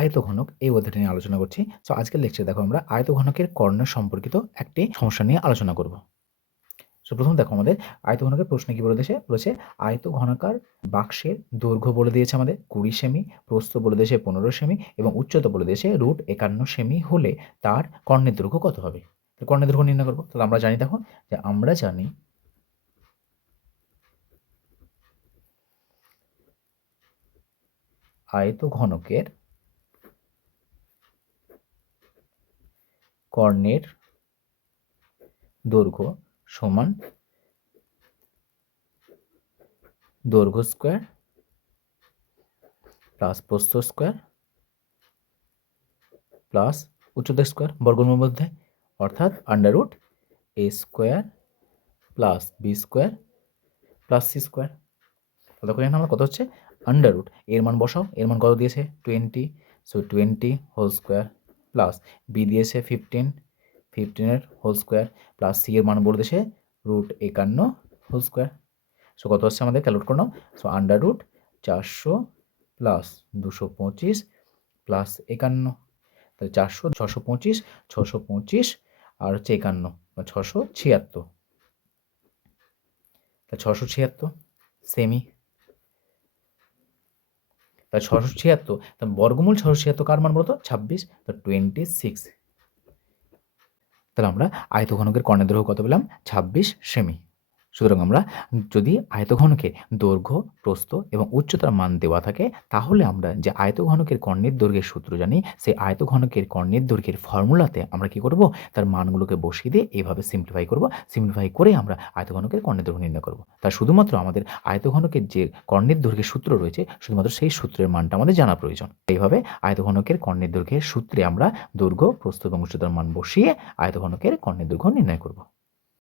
আয়তঘনক এই অধ্যায়টি নিয়ে আলোচনা করছি। সো আজকের লেকচারে দেখো আমরা আয়তঘনকের কর্ণ সম্পর্কিত একটি সমস্যা নিয়ে আলোচনা করব। সো প্রথম দেখো আমাদের, আয়তঘনকের প্রশ্নে কি বলে দিয়েছে বলেছে, আয়তঘনকার বাক্সের দৈর্ঘ্য বলে দিয়েছে আমাদের, কুড়ি সেমি, প্রস্থ বলে দিয়েছে পনেরো সেমি এবং উচ্চতা বলে দিয়েছে রুট একান্ন সেমি হলে তার কর্ণের দৈর্ঘ্য কত হবে? তো কর্ণের দৈর্ঘ্য নির্ণয় করব। তাহলে আমরা জানি দেখো যে আমরা জানি আয়তঘনকের কর্ণের দৈর্ঘ্য সমান দৈর্ঘ্য স্কোয়ার প্লাস প্রস্থ স্কোয়ার প্লাস উচ্চতা স্কোয়ার বর্গমূলের মধ্যে, অর্থাৎ under root A square plus B square plus C square দেখো এখানে আমার কত হচ্ছে? আন্ডার রুট এর মান বসাও, এর মান কত দিয়েছে? Twenty so twenty whole square plus B দিয়েছে ফিফটিন ফিফটিনের হোল স্কোয়ার প্লাস সি এর মান বলে দিয়েছে রুট একান্ন হোল স্কোয়ার সো কত হচ্ছে আমাদের? ক্যালকুলেট করে নাও। সো আন্ডার রুট চারশো প্লাস দুশো পঁচিশ প্লাস একান্ন। তাহলে চারশো, ছশো পঁচিশ ছশো পঁচিশ, আর হচ্ছে একান্ন, বা ছশো ছিয়াত্তর। তা ছশো ছিয়াত্তর সেমি তা ছশো ছিয়াত্তর তা বর্গমূল ছশো ছিয়াত্তর কার মান বলতো? ছাব্বিশ, তো টোয়েন্টি সিক্স তাহলে আমরা আয়তঘনকের কর্ণের দৈর্ঘ্য কত পেলাম? ছাব্বিশ সেমি। সুতরাং আমরা যদি আয়তঘনকে দৈর্ঘ্য, প্রস্থ এবং উচ্চতার মান দেওয়া থাকে, তাহলে আমরা যে আয়তঘনকের কর্ণের দৈর্ঘ্যের সূত্র জানি, সেই আয়তঘনকের কর্ণের দৈর্ঘ্যের ফর্মুলাতে আমরা কি করব? তার মানগুলোকে বসিয়ে দিয়ে এইভাবে সিম্পলিফাই করব। সিম্পলিফাই করে আমরা আয়তঘনকের কর্ণের দৈর্ঘ্য নির্ণয় করব। তা শুধুমাত্র আমাদের আয়তঘনকের যে কর্ণের দৈর্ঘ্যের সূত্র রয়েছে, শুধুমাত্র সেই সূত্রের মানটা আমাদের জানা প্রয়োজন। এইভাবে আয়তঘনকের কর্ণের দৈর্ঘ্যের সূত্রে আমরা দৈর্ঘ্য, প্রস্থ এবং উচ্চতার মান বসিয়ে আয়তঘনকের কর্ণের দৈর্ঘ্য নির্ণয় করব।